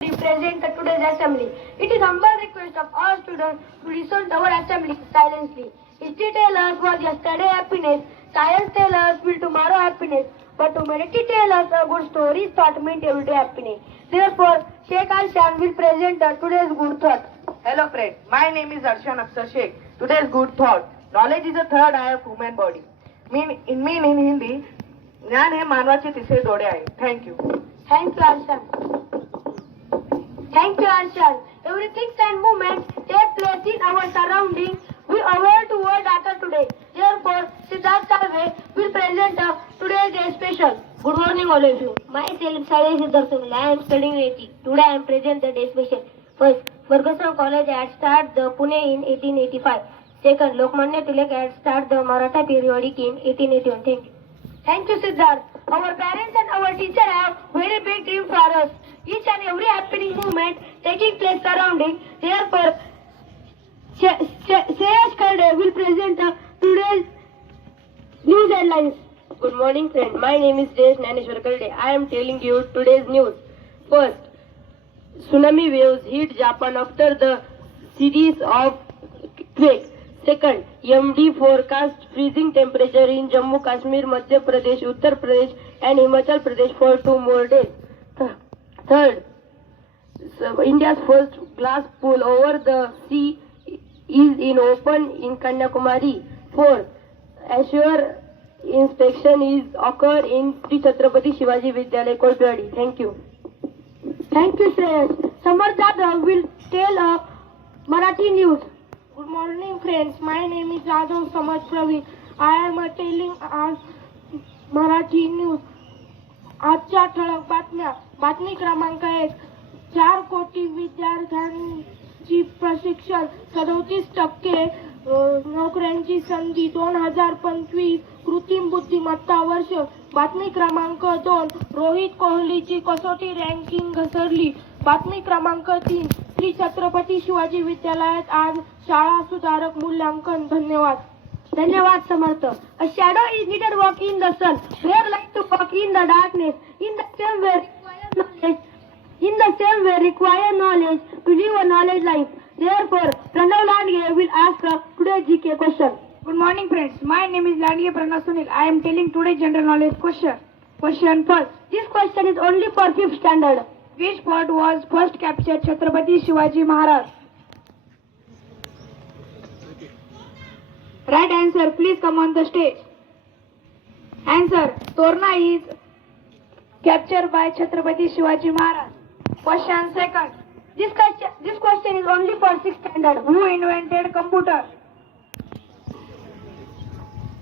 Present at today's assembly. It is humble request of all students to listen to our assembly silently. History tells us was yesterday happiness, science tells us will tomorrow happiness, but humanity tells us a good story thought meant everyday happiness. Therefore, Sheikh Arshan will present today's good thought. Hello friend, my name is Arshan Aksar Sheikh. Today's good thought. Knowledge is the third eye of human body. In Hindi, ज्ञान हे मानवाचे तिसरे डोळे आहे. Thank you. Thank you, Arshan. Thank you, Arshan. Everything and movement take place in our surroundings. We aware to world data today. Therefore, Siddharth Salve will present today's day special. Good morning, all of you. Myself, Salve Siddharth Salve. I am studying 80. Today I am present the day special. First, Ferguson College had started the Pune in 1885. Second, Lokmanya Tilak had started the Maratha periodic in 1881. Thank you. Thank you, Siddharth. Our parents and our teacher have very big dream for us. Each and every happening movement taking place surrounding. Therefore, Shreyas Kade will present today's news headlines. Good morning, friend. My name is Shreyas Naneshwar Kalde. I am telling you today's news. First, tsunami waves hit Japan after the series of quakes. Second, MD forecast freezing temperature in Jammu Kashmir, Madhya Pradesh, Uttar Pradesh and Himachal Pradesh for 2 more days. Third, India's first glass pool over the sea is in open in Kanyakumari. Fourth, assure inspection is occur in Sri Chhatrapati Shivaji Vidyalaya, Kolpewadi. Thank you. Thank you, Shreyas. Samarth Jadhav will tell Marathi news. Good morning, friends. My name is Radav Samaj Praveen. I am telling आज Marathi news. आजच्या ठळक बातम्या. बातमी क्रमांक 1. 4 कोटी विद्यार्थ्यांची प्रशिक्षण 37% नोकऱ्यांची संधी 2025 कृत्रिम बुद्धिमत्ता वर्ष. बातमी क्रमांक 2. रोहित कोहलीची कसोटी रँकिंग घसरली. बातमी क्रमांक 3. श्री छत्रपती शिवाजी विद्यालयात आज शाळा सुधारक मूल्यांकन. धन्यवाद. धन्यवाद, Samarth. A shadow is needed walk in the sun. Where light to walk in the darkness. In the same way, require knowledge to live a knowledge life. Therefore, Pranav Landge will ask today's GK question. Good morning, friends. My name is Landge Pranav Sunil. I am telling today general knowledge question. Question first. This question is only for 5th standard. Which fort was first captured Chhatrapati Shivaji Maharaj? Right answer. Please come on the stage. Answer. Torna is captured by Chhatrapati Shivaji Maharaj. Question second. This question is only for 6th standard. Who invented computer?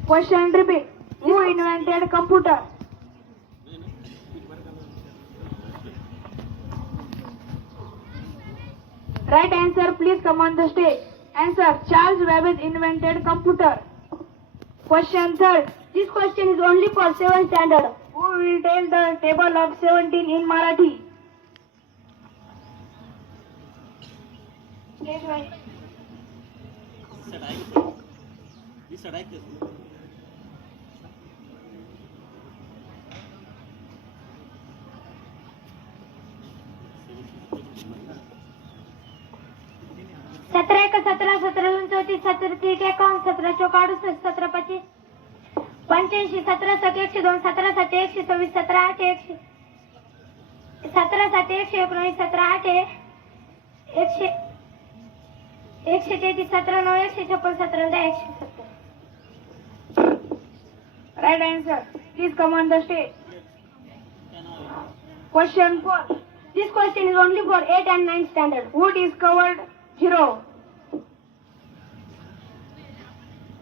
Question repeat. Who invented computer? Right answer. Please come on the stage. Answer. Charles Babbage invented computer. Question third. This question is only for 7th standard. Who will tell the table of 17 in Marathi? Stage one. सतरा एक 17, 17 34, 17 3 51, 17 चौक 68, 17 25, 85, 17 7 102, 17 7 126, 17 8 100, 17 7 119, 17 8 100, 133, 17 9 156, 17 10 170. Right answer. Please come on the stage. Question 4. This question is only for 8th and 9th standard. Who discovered zero?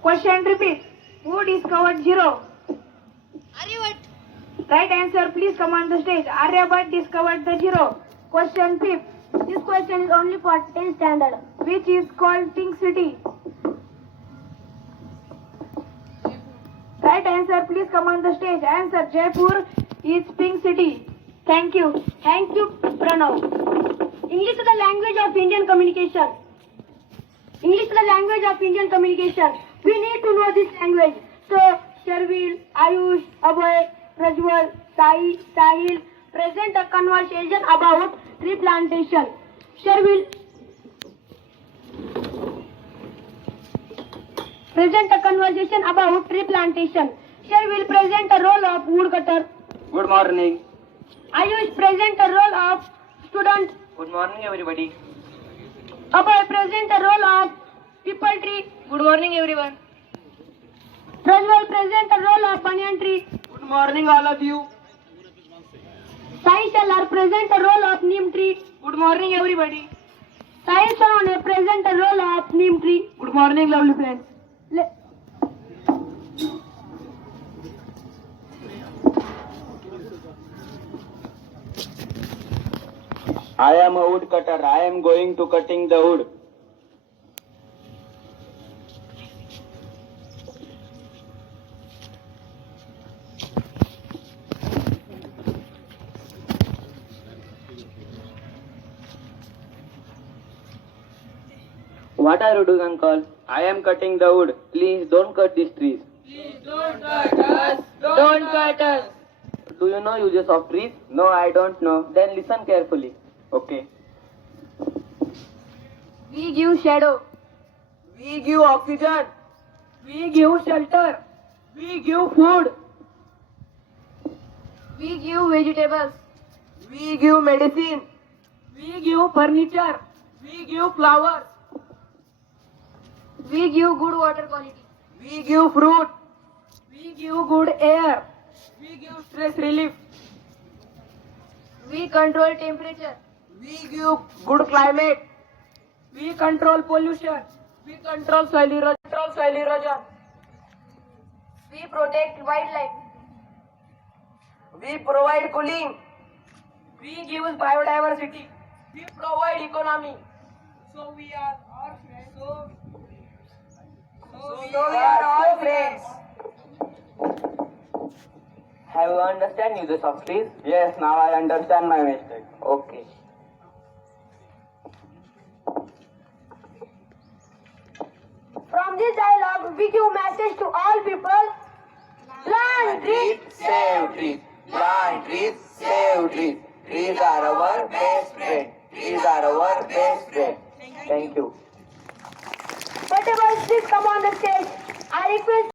Question repeat. Who discovered zero? Aryabhat. Right answer. Please come on the stage. Aryabhat discovered the zero. Question 5. This question is only for 10th standard. Which is called Pink City? Right answer. Please come on the stage. Answer. Jaipur is Pink City. Thank you. Thank you, Pranav. English is the language of Indian communication. English is the language of Indian communication. We need to know this language. So, Sharvil, Ayush, Abhay, Prajwal, Sai, Sahil, present a conversation about tree plantation. Share will present a conversation about tree plantation. Share will present a role of woodcutter. Good morning. Ayush present a role of student. Good morning, everybody. Abhay present a role of people tree. Good morning, everyone. Rajwal present a role of banyan tree. Good morning, all of you. Sai Shalar present a role of neem tree. Good morning, everybody. Sai Sonne present a role of neem tree. Good morning, lovely friends. Le- I am a woodcutter. I am going to cutting the wood. What are you doing, uncle? I am cutting the wood. Please don't cut these trees. Don't cut us. Do you know uses of trees? No, I don't know. Then listen carefully. Okay. We give shadow. We give oxygen. We give shelter. We give food. We give vegetables. We give medicine. We give furniture. We give flowers. We give good water quality. We give fruit. We give good air. We give stress relief. We control temperature. We give good climate. We control pollution. We control soil erosion. We protect wildlife. We provide cooling. We give biodiversity. We provide economy. So we are all friends. So we are all friends. Have you understand uses of trees? Yes, now I understand my mistake. Okay. From this dialogue, we give message to all people. Plant trees. Save trees. Plant trees, save trees. Trees are our best friend. Trees are our best friend. Thank you. Whatever, please come on the stage. I request